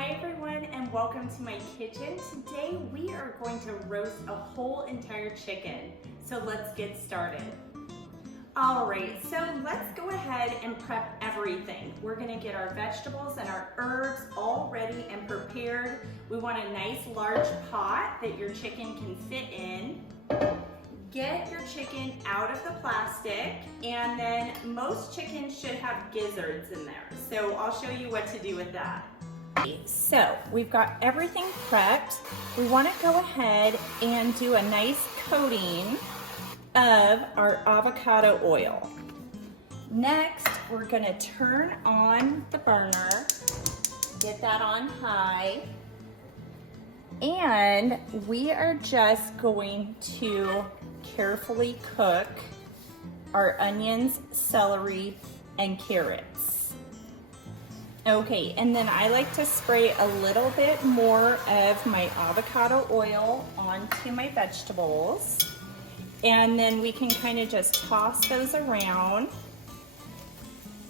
Hi everyone and welcome to my kitchen. Today we are going to roast a whole entire chicken. So let's get started. Alright, so let's go ahead and prep everything. We're going to get our vegetables and our herbs all ready and prepared. We want a nice large pot that your chicken can fit in. Get your chicken out of the plastic, and then most chickens should have gizzards in there. So I'll show you what to do with that. So we've got everything prepped. We want to go ahead and do a nice coating of our avocado oil. Next, we're going to turn on the burner, get that on high, and we are just going to carefully cook our onions, celery, and carrots. Okay, and then I like to spray a little bit more of my avocado oil onto my vegetables. And then we can kind of just toss those around.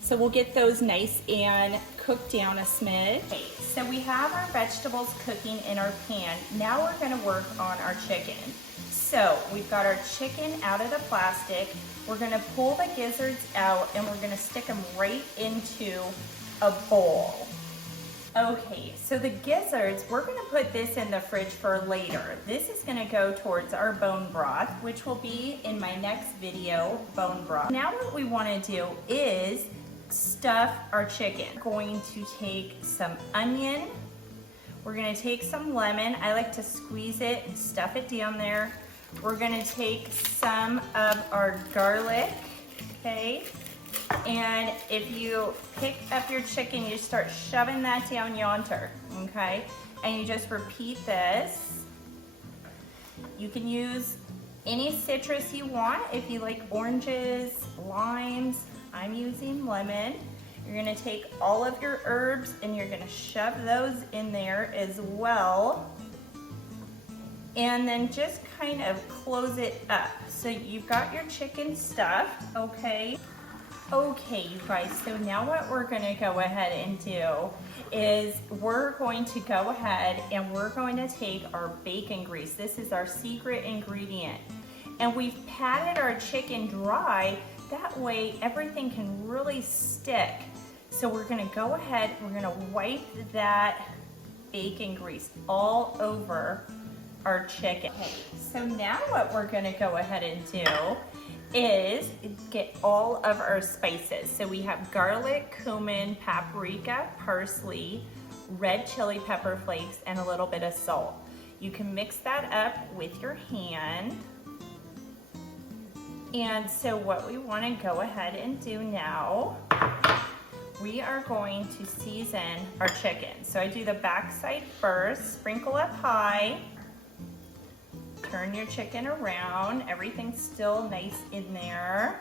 So we'll get those nice and cooked down a smidge. Okay, so we have our vegetables cooking in our pan. Now we're gonna work on our chicken. So we've got our chicken out of the plastic. We're gonna pull the gizzards out and we're gonna stick them right into a bowl. Okay, so the gizzards, we're gonna put this in the fridge for later. This is gonna go towards our bone broth, which will be in my next video, bone broth. Now what we wanna do is stuff our chicken. We're going to take some onion. We're gonna take some lemon. I like to squeeze it and stuff it down there. We're gonna take some of our garlic, okay? And if you pick up your chicken, you start shoving that down yonder, okay? And you just repeat this. You can use any citrus you want. If you like oranges, limes, I'm using lemon. You're gonna take all of your herbs and you're gonna shove those in there as well. And then just kind of close it up. So you've got your chicken stuffed, okay? Okay, you guys, so now what we're gonna go ahead and do is we're going to go ahead and we're going to take our bacon grease. This is our secret ingredient. And we've patted our chicken dry. That way everything can really stick. So we're gonna go ahead, we're gonna wipe that bacon grease all over our chicken. Okay, so now what we're gonna go ahead and do is get all of our spices. So we have garlic, cumin, paprika, parsley, red chili pepper flakes, and a little bit of salt. You can mix that up with your hand. And so what we want to go ahead and do now, we are going to season our chicken. So I do the backside first, sprinkle up high, turn your chicken around, everything's still nice in there.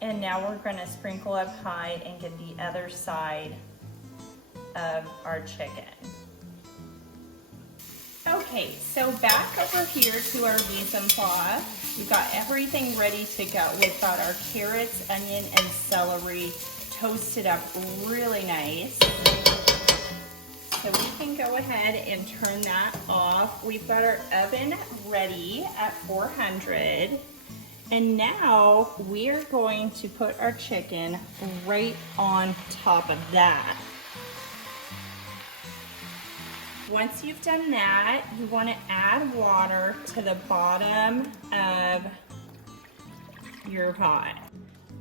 And now we're gonna sprinkle up high and get the other side of our chicken. Okay, so back over here to our mise en place. We've got everything ready to go. We've got our carrots, onion, and celery toasted up really nice. So we can go ahead and turn that off. We've got our oven ready at 400. And now we are going to put our chicken right on top of that. Once you've done that, you want to add water to the bottom of your pot.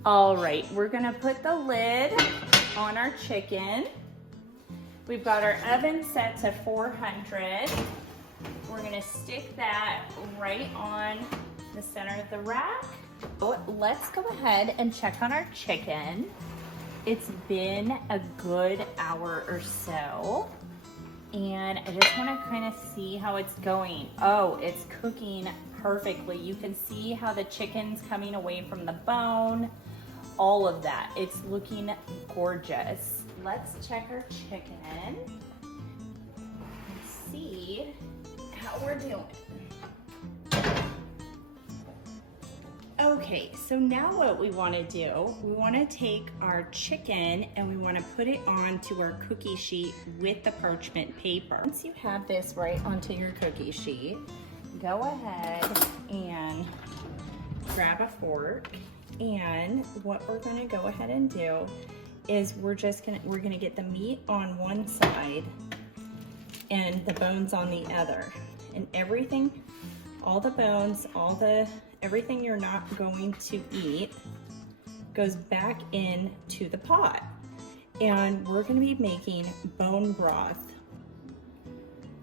All right, we're gonna put the lid on our chicken. We've got our oven set to 400. We're gonna stick that right on the center of the rack. Let's go ahead and check on our chicken. It's been a good hour or so. And I just wanna kind of see how it's going. Oh, it's cooking perfectly. You can see how the chicken's coming away from the bone, all of that. It's looking gorgeous. Let's check our chicken and see how we're doing. Okay, so now what we want to do, we want to take our chicken and we want to put it onto our cookie sheet with the parchment paper. Once you have this right onto your cookie sheet, go ahead and grab a fork, and what we're going to go ahead and do is we're going to get the meat on one side and the bones on the other, and everything, all the bones, everything you're not going to eat goes back into the pot. And we're going to be making bone broth.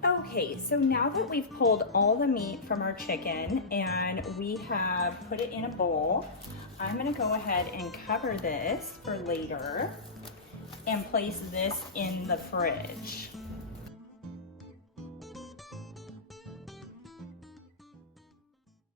Okay, so now that we've pulled all the meat from our chicken and we have put it in a bowl, I'm going to go ahead and cover this for later and place this in the fridge.